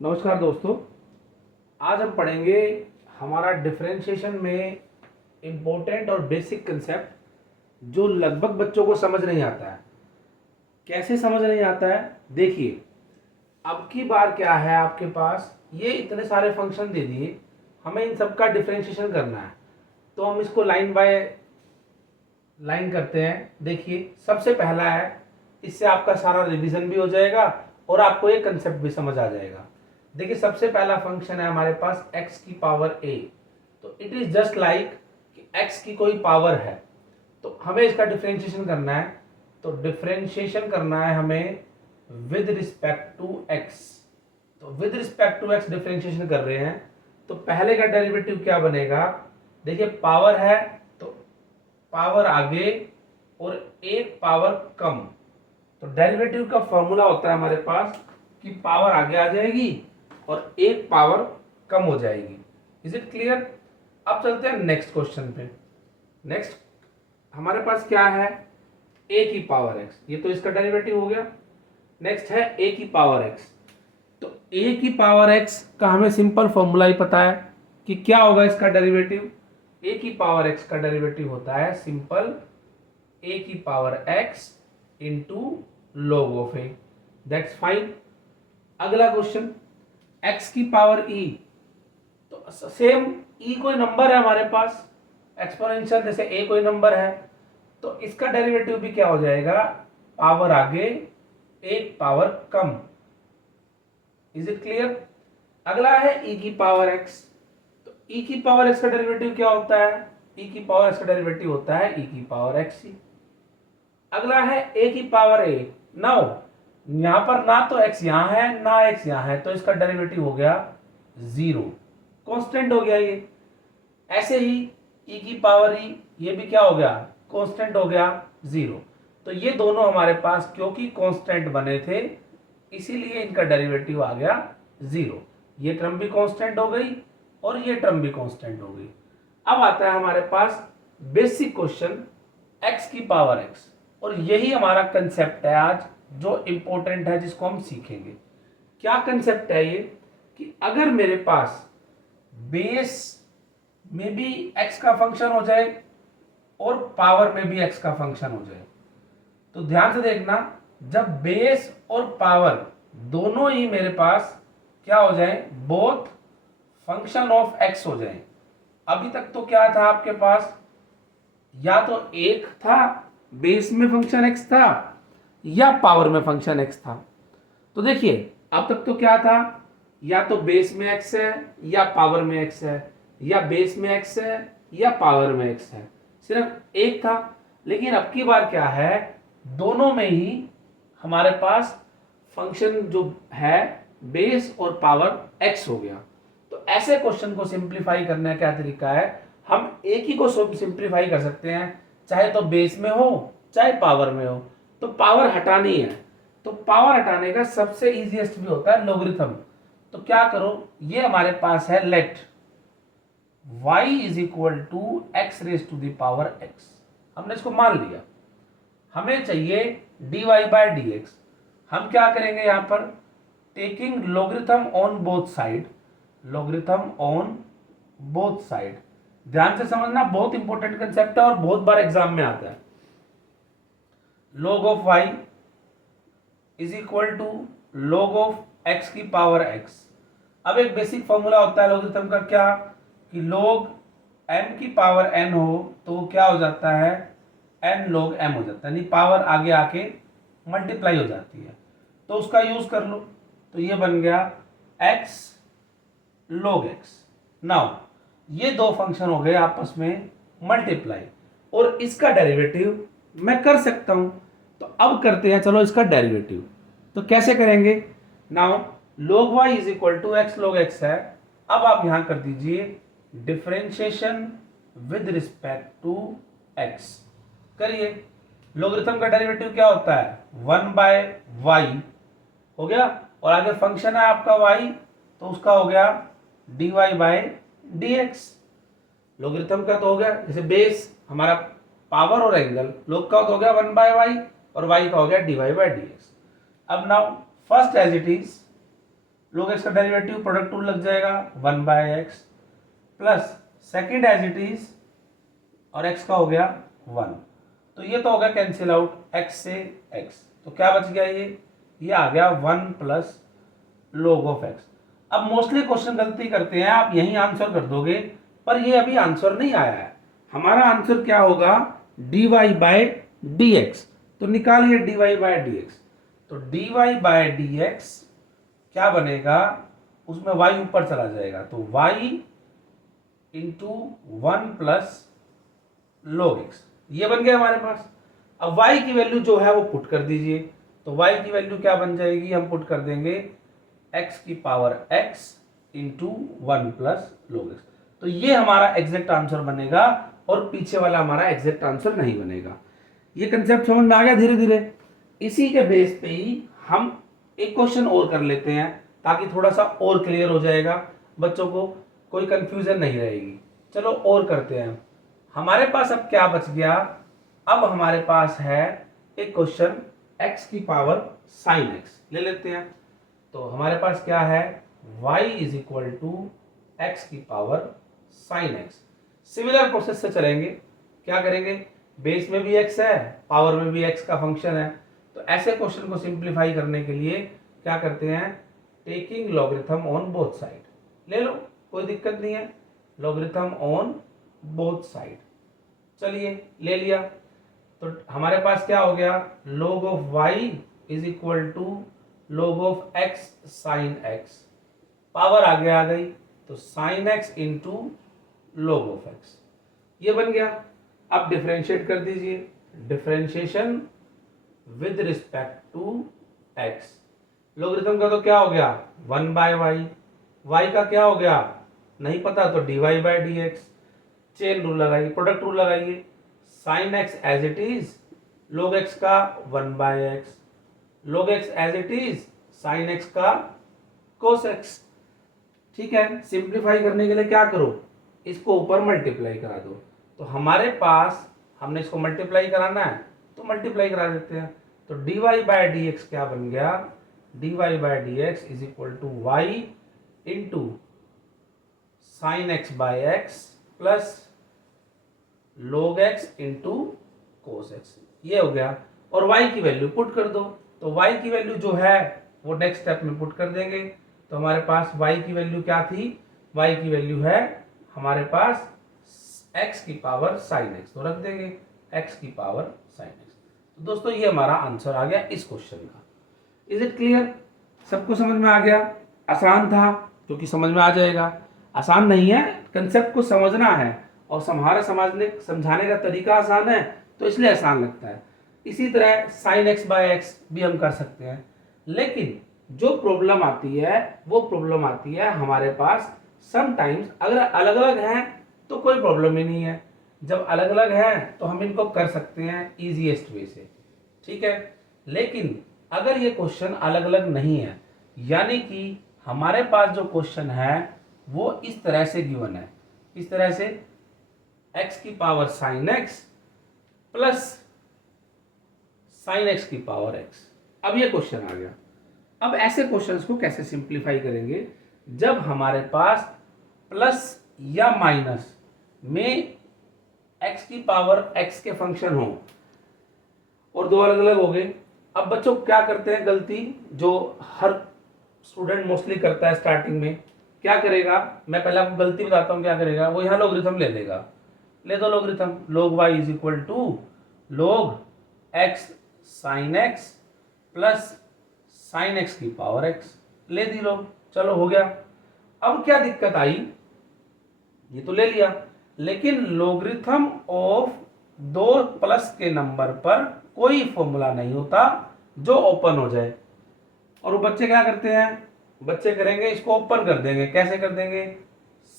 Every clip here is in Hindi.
नमस्कार दोस्तों। आज हम पढ़ेंगे हमारा डिफरेंशिएशन में इम्पोर्टेंट और बेसिक कंसेप्ट जो लगभग बच्चों को समझ नहीं आता है। कैसे समझ नहीं आता है, देखिए। अब की बार क्या है, आपके पास ये इतने सारे फंक्शन दे दिए, हमें इन सब का डिफरेंशिएशन करना है। तो हम इसको लाइन बाय लाइन करते हैं। देखिए, सबसे पहला है, इससे आपका सारा रिवीजन भी हो जाएगा और आपको ये कंसेप्ट भी समझ आ जाएगा। देखिए, सबसे पहला फंक्शन है हमारे पास x की पावर a। तो इट इज जस्ट लाइक कि x की कोई पावर है, तो हमें इसका डिफरेंशिएशन करना है। तो डिफरेंशिएशन करना है हमें विद रिस्पेक्ट टू x। तो with respect to x differentiation कर रहे हैं, तो पहले का डेरिवेटिव क्या बनेगा। देखिए, पावर है तो पावर आगे और एक पावर कम। तो डेरिवेटिव का फॉर्मूला होता है हमारे पास कि पावर आगे आ जाएगी और एक पावर कम हो जाएगी। Is it clear? अब चलते हैं नेक्स्ट क्वेश्चन पे। नेक्स्ट हमारे पास क्या है, a की पावर x। ये तो इसका डेरिवेटिव हो गया। नेक्स्ट है a की पावर x। तो a की पावर x का हमें सिंपल फॉर्मूला ही पता है कि क्या होगा इसका डेरिवेटिव। a की पावर x का डेरिवेटिव होता है सिंपल a की power x into log of a। That's fine. अगला क्वेश्चन, x की पावर e। तो सेम e कोई नंबर है हमारे पास, एक्सपोनेंशियल जैसे a कोई नंबर है, तो इसका डेरिवेटिव भी क्या हो जाएगा, पावर आगे एक power come. Is it clear? अगला है e की पावर x। तो e की पावर x का डेरिवेटिव क्या होता है, e की पावर x का डेरिवेटिव होता है e की पावर x। अगला है a की पावर a। नाउ यहां पर ना तो x यहां है ना x यहां है, तो इसका डेरिवेटिव हो गया 0, कांस्टेंट हो गया ये। ऐसे ही e की पावर e, ये भी क्या हो गया, कांस्टेंट हो गया 0। तो ये दोनों हमारे पास क्योंकि कांस्टेंट बने थे, इसीलिए इनका डेरिवेटिव आ गया 0। ये टर्म भी कांस्टेंट हो गई और ये टर्म भी कांस्टेंट हो गई। अब आता है हमारे पास बेसिक क्वेश्चन x की पावर x, और यही हमारा कंसेप्ट है आज जो इंपॉर्टेंट है, जिसको हम सीखेंगे। क्या कंसेप्ट है ये कि अगर मेरे पास बेस में भी x का फंक्शन हो जाए और पावर में भी x का फंक्शन हो जाए, तो ध्यान से देखना, जब बेस और पावर दोनों ही मेरे पास क्या हो जाए, बोथ फंक्शन ऑफ x हो जाए। अभी तक तो क्या था आपके पास, या तो एक था बेस में फंक्शन x था या पावर में फंक्शन x था। तो देखिए, अब तक तो क्या था, या तो बेस में x है या पावर में x है, या बेस में x है या पावर में x है, सिर्फ एक था। लेकिन अब की बार क्या है, दोनों में ही हमारे पास फंक्शन जो है बेस और पावर x हो गया। तो ऐसे क्वेश्चन को सिंप्लीफाई करने का क्या तरीका है, हम एक ही को सिंप्लीफाई कर सकते हैं, चाहे तो बेस में हो चाहे पावर में हो। तो पावर हटानी है, तो पावर हटाने का सबसे इजीएस्ट भी होता है लॉगरिथम। तो क्या करो, ये हमारे पास है let y is equal to X raise to the power x। हमने इसको मान लिया, हमें चाहिए dy बाय dx। हम क्या करेंगे यहां पर, taking logarithm on both side, logarithm on both side. ध्यान से समझना, बहुत इंपॉर्टेंट कंसेप्ट है और बहुत बार एग्जाम में आता है। log of y is equal to log of x की पावर x। अब एक बेसिक फॉर्मूला होता है लॉगरिथम का, क्या कि log m की पावर n हो तो क्या हो जाता है, n log m हो जाता है, यानी पावर आगे आके मल्टीप्लाई हो जाती है। तो उसका यूज कर लो, तो ये बन गया x log x। नाउ ये दो फंक्शन हो गए आपस में मल्टीप्लाई, और इसका डेरिवेटिव मैं कर सकता हूं। तो अब करते हैं, चलो इसका डेरिवेटिव। तो कैसे करेंगे, now log y is equal to X log x है। अब आप यहां कर दीजिए differentiation with respect to x। करिए, लॉगरिथम का डेरिवेटिव क्या होता है, 1 बाय y हो गया, और आगे फंक्शन है आपका y, तो उसका हो गया dy बाय dx। लॉगरिथम का तो हो गया, जैसे बेस हमारा पावर और एंगल, log का तो हो गया 1 बाय y और y का हो गया dy बाय dx। अब now first as it is log x का डेरिवेटिव प्रोडक्ट रूल लग जाएगा 1/x plus second as it is और x का हो गया 1। तो ये तो हो गया कैंसिल आउट x से x, तो क्या बच गया ये आ गया 1 प्लस log ऑफ x। अब मोस्टली क्वेश्चन गलती करते हैं, आप यही आंसर कर दोगे, पर ये अभी आंसर नहीं आया है। हमारा आंसर क्या होगा dy बाय dx, तो निकालिए dy बाय dx। तो dy बाय dx क्या बनेगा, उसमें y ऊपर चला जाएगा, तो y into 1 plus log x, ये बन गया हमारे पास। अब y की वैल्यू जो है वो पुट कर दीजिए, तो y की वैल्यू क्या बन जाएगी, हम पुट कर देंगे x की power x into 1 plus log x। तो ये हमारा एग्जैक्ट आंसर बनेगा और पीछे वाला हमारा एग्जैक्ट आंसर नहीं बनेगा। ये कंसेप्ट समझ में आ गया धीरे धीरे। इसी के बेस पे ही हम एक क्वेश्चन और कर लेते हैं ताकि थोड़ा सा और क्लियर हो जाएगा, बच्चों को कोई कंफ्यूजन नहीं रहेगी। चलो और करते हैं। हमारे पास अब क्या बच गया, अब हमारे पास है एक क्वेश्चन x की पावर sin x ले लेते हैं। तो हमारे पास क्या है y is equal to X की power sin x। Similar process से चलेंगे, क्या करेंगे, बेस में भी x है, पावर में भी x का फंक्शन है, तो ऐसे क्वेश्चन को सिंप्लीफाई करने के लिए क्या करते हैं, taking logarithm on both side ले लो, कोई दिक्कत नहीं है, लॉगरिथम ऑन बोथ साइड। चलिए ले लिया, तो हमारे पास क्या हो गया, log of y is equal to log of x sin x, power आगे आ गई तो sin x into log of x, ये बन गया। अब डिफरेंशिएट कर दीजिए, differentiation with respect to x, logarithm का तो क्या हो गया 1/y, y का क्या हो गया नहीं पता तो dy by dx, chain rule लगाइए, प्रोडक्ट रूल लगाइए, sin x as it is, log x का 1/x, log x as it is, sin x का cos x। ठीक है, सिंप्लीफाई करने के लिए क्या करो, इसको ऊपर मल्टीप्लाई करा दो, तो हमारे पास हमने इसको मल्टीप्लाई कराना है तो मल्टीप्लाई करा देते हैं, तो dy बाय dx क्या बन गया, dy by dx is equal to y into sine x by x plus log x into cos x, ये हो गया। और y की वैल्यू पुट कर दो, तो y की वैल्यू जो है वो नेक्स्ट स्टेप में पुट कर देंगे, तो हमारे पास y की वैल्यू क्या थी, y की वैल्यू है हमारे पास x की पावर sin x, तो रख देंगे x की पावर sin x। तो दोस्तों ये हमारा आंसर आ गया इस क्वेश्चन का। इज इट क्लियर, सबको समझ में आ गया, आसान था क्योंकि समझ में आ जाएगा, आसान नहीं है, कंसेप्ट को समझना है और समझाने का तरीका आसान है तो इसलिए आसान लगता है। इसी तरह sin x बाय x भी हम कर सकते हैं, लेकिन जो प्रॉब्लम आती है वो प्रॉब्लम आती है हमारे पास समटाइम्स, अगर अलग अलग हैं तो कोई प्रॉब्लम ही नहीं है, जब अलग अलग हैं तो हम इनको कर सकते हैं इजीएस्ट वे से, ठीक है। लेकिन अगर ये क्वेश्चन अलग अलग नहीं है, यानी कि हमारे पास जो क्वेश्चन है वो इस तरह से गिवन है, इस तरह से x की power sign x plus sine x की पावर x, अब ये क्वेश्चन आ गया। अब ऐसे क्वेश्चंस को कैसे सिंप्लीफाई करेंगे, जब हमारे पास प्लस या माइनस में x की पावर x के फंक्शन हो और दो अलग अलग हो गए। अब बच्चों क्या करते हैं गलती, जो हर स्टूडेंट मोस्टली करता है स्टार्टिंग में, क्या करेगा, मैं पहले आपको गलती बताता हूँ क्या करेगा, वो यहाँ लॉगरिथम ले लेगा, ले दो logarithm, log y is equal to log x sine x plus sine x की पावर x, ले दी लो, चलो हो गया। अब क्या दिक्कत आई, ये तो ले लिया, लेकिन लॉगरिथम ऑफ दो प्लस के नंबर पर कोई फॉर्मूला नहीं होता जो ओपन हो जाए, और वो बच्चे क्या करते हैं, बच्चे करेंगे इसको ओपन कर देंगे, कैसे कर देंगे,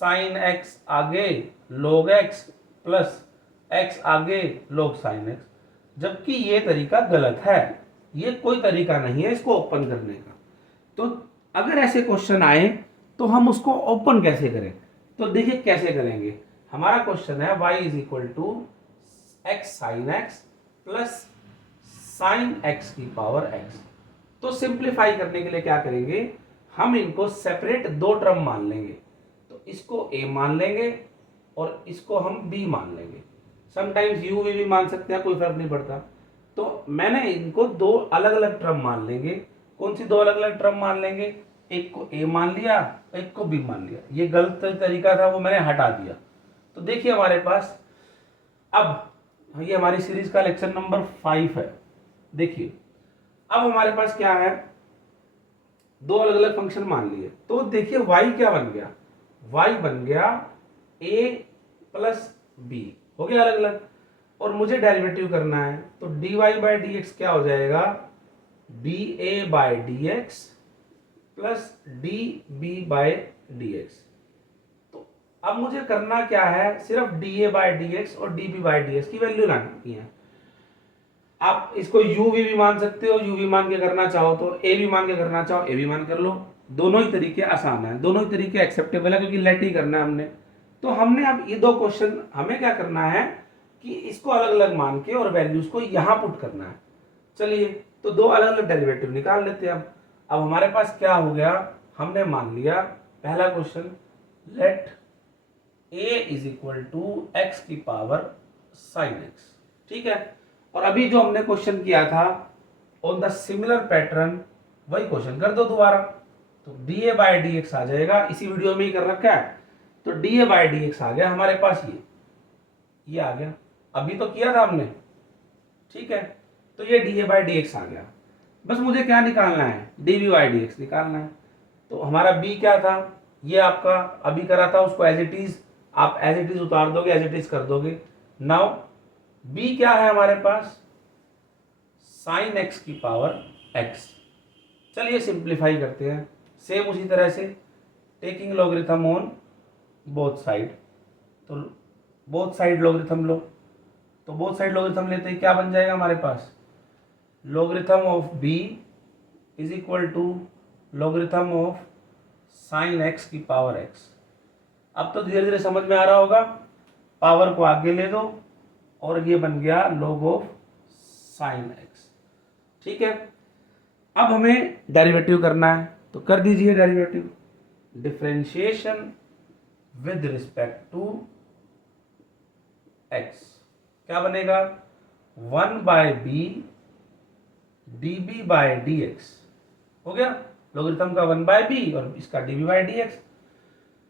साइन x आगे log x प्लस x आगे log साइन x, जबकि ये तरीका गलत है, ये कोई तरीका नहीं है इसको ओपन करने का। तो अगर ऐसे क्वेश्चन आए तो हम उसको ओपन कैसे करें, तो देखिए कैसे करेंगे। हमारा क्वेश्चन है y is equal to X sine X plus sine X की पावर x, तो सिंप्लीफाई करने के लिए क्या करेंगे, हम इनको सेपरेट दो टर्म मान लेंगे। तो इसको ए मान लेंगे और इसको हम बी मान लेंगे। समटाइम्स यू भी मान सकते हैं, कोई फर्क नहीं पड़ता। तो मैंने इनको दो अलग अलग टर्म मान लेंगे। कौन सी दो अलग अलग टर्म मान लेंगे? एक को ए मान लिया, एक को बी मान लिया। ये गलत तरीका था, वो मैंने हटा दिया। तो देखिए हमारे पास अब ये हमारी सीरीज का लेक्चर नंबर 5 है। देखिए अब हमारे पास क्या है, दो अलग अलग फंक्शन मान लिए। तो देखिए y क्या बन गया, y बन गया a प्लस बी, हो गया अलग अलग। और मुझे डेरिवेटिव करना है, तो dy बाई डी एक्स क्या हो जाएगा, dA by D x plus dB by D x. तो अब मुझे करना क्या है, सिर्फ dA बाई डी एक्स और dB बाई डी एक्स की वैल्यू लानी है। आप इसको u भी मान सकते हो, u भी मान के करना चाहो तो, a भी मान के करना चाहो a भी मान कर लो। दोनों ही तरीके आसान है, दोनों ही तरीके एक्सेप्टेबल है, क्योंकि लेट ही करना है हमने। तो हमने अब ये दो क्वेश्चन हमें क्या करना है कि इसको अलग अलग मान के और वैल्यूज को यहां पुट करना है। चलिए तो दो अलग अलग डेरिवेटिव निकाल लेते हैं। अब हमारे पास क्या हो गया, हमने मान लिया पहला question, let a is equal to X की पावर साइन एक्स। ठीक है, और अभी जो हमने क्वेश्चन किया था ऑन द सिमिलर पैटर्न, वही क्वेश्चन कर दो दोबारा। तो dA बाई डी एक्स आ जाएगा, इसी वीडियो में ही कर रखा है। तो dA बाई डी एक्स आ गया हमारे पास, ये आ गया, अभी तो किया था हमने। ठीक है, तो ये dA बाई डी एक्स आ गया। बस मुझे क्या निकालना है, dB बाई डी एक्स निकालना है। तो हमारा b क्या था, ये आपका अभी करा था, उसको एज इट इज आप एज इट इज उतार दोगे, एज इट इज कर दोगे। नाउ b क्या है हमारे पास, साइन एक्स की पावर x। चलिए सिंप्लीफाई करते हैं, सेम उसी तरह से, taking logarithm on both side. तो बोथ साइड लॉगरिथम लो, तो बोथ साइड लॉगरिथम लेते ही क्या बन जाएगा हमारे पास, logarithm of b is equal to logarithm of sine X की पावर x। अब तो धीरे धीरे समझ में आ रहा होगा, पावर को आगे ले दो और ये बन गया log ऑफ साइन एक्स। ठीक है, अब हमें डेरिवेटिव करना है, तो कर दीजिए derivative, differentiation with respect to x। क्या बनेगा, 1 by B dB by D X. हो गया, लॉगरिथम का 1 बाय बी और इसका dB बाय डी एक्स।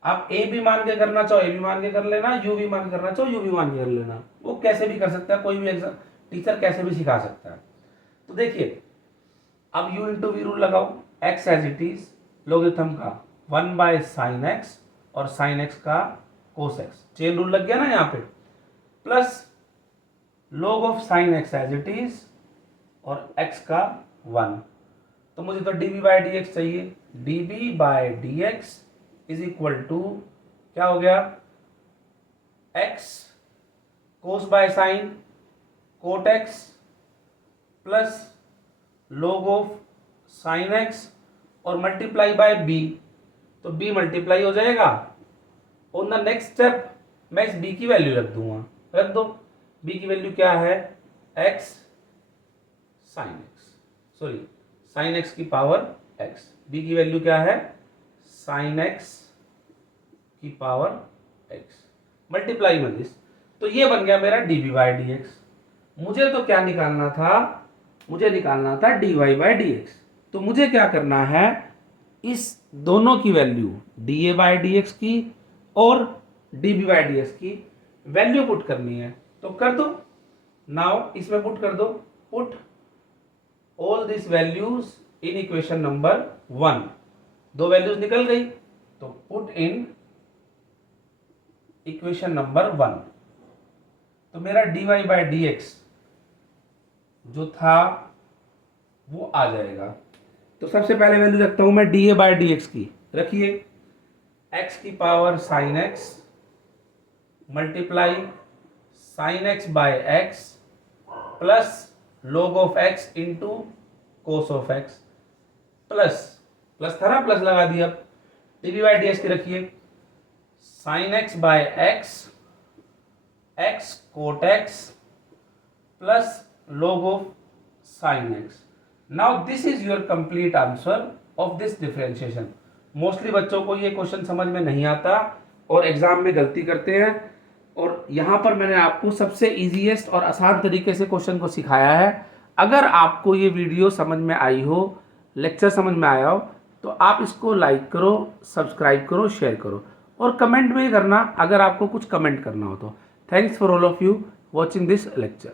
आप a भी मान के करना चाहो a भी मान के कर लेना, u भी मान के करना चाहो u भी मान के कर लेना, वो कैसे भी कर सकता है, कोई भी एग्जाम टीचर कैसे भी सिखा सकता है। तो देखिए अब u इंटू वी रूल लगाओ, x as it is, logarithm का 1 बाय साइन एक्स और साइन एक्स का कोस एक्स, चेन रूल लग गया ना यहाँ पे, plus log of sine X as it is और x का 1। तो मुझे तो dB बाय डी एक्स चाहिए, dB by D X is equal to क्या हो गया, x cos by sine cot X plus log of sine X और मल्टीप्लाई बाय b, तो b मल्टीप्लाई हो जाएगा। ऑन द नेक्स्ट स्टेप मैं इस b की वैल्यू रख दूंगा, रख दो। b की वैल्यू क्या है, x sine x, sorry sine X की पावर x। b की वैल्यू क्या है, साइन एक्स की पावर x मल्टीप्लाई में दिस। तो ये बन गया मेरा dB बाई डी एक्स। मुझे तो क्या निकालना था, मुझे निकालना था dy बाई डी एक्स। तो मुझे क्या करना है, इस दोनों की value dA by D X की और dB बाई डी एक्स की वैल्यू पुट करनी है। तो कर दो, नाउ इसमें पुट कर दो, put all this values in equation number 1। दो वैल्यूज निकल गई, तो पुट इन इक्वेशन नंबर 1। तो मेरा dy बाई डी एक्स जो था वो आ जाएगा। तो सबसे पहले वैल्यू रखता हूं मैं dA बाई डी एक्स की, रखिए x की power sine X multiply sine X by X plus log of x into cos of x, plus plus था ना, प्लस लगा दिया। dB बाई डी एक्स की रखिए sine X by X X cot X plus log of sine X. Now this is your complete answer of this differentiation. Mostly बच्चों को ये क्वेश्चन समझ में नहीं आता और एग्जाम में गलती करते हैं, और यहाँ पर मैंने आपको सबसे इजीएस्ट और आसान तरीके से क्वेश्चन को सिखाया है। अगर आपको ये वीडियो समझ में आई हो, लेक्चर समझ में आया हो, तो आप इसको लाइक करो, सब्सक्राइब करो, शेयर करो, और कमेंट में करना अगर आपको कुछ कमेंट करना हो तो। Thanks for all of you watching this lecture.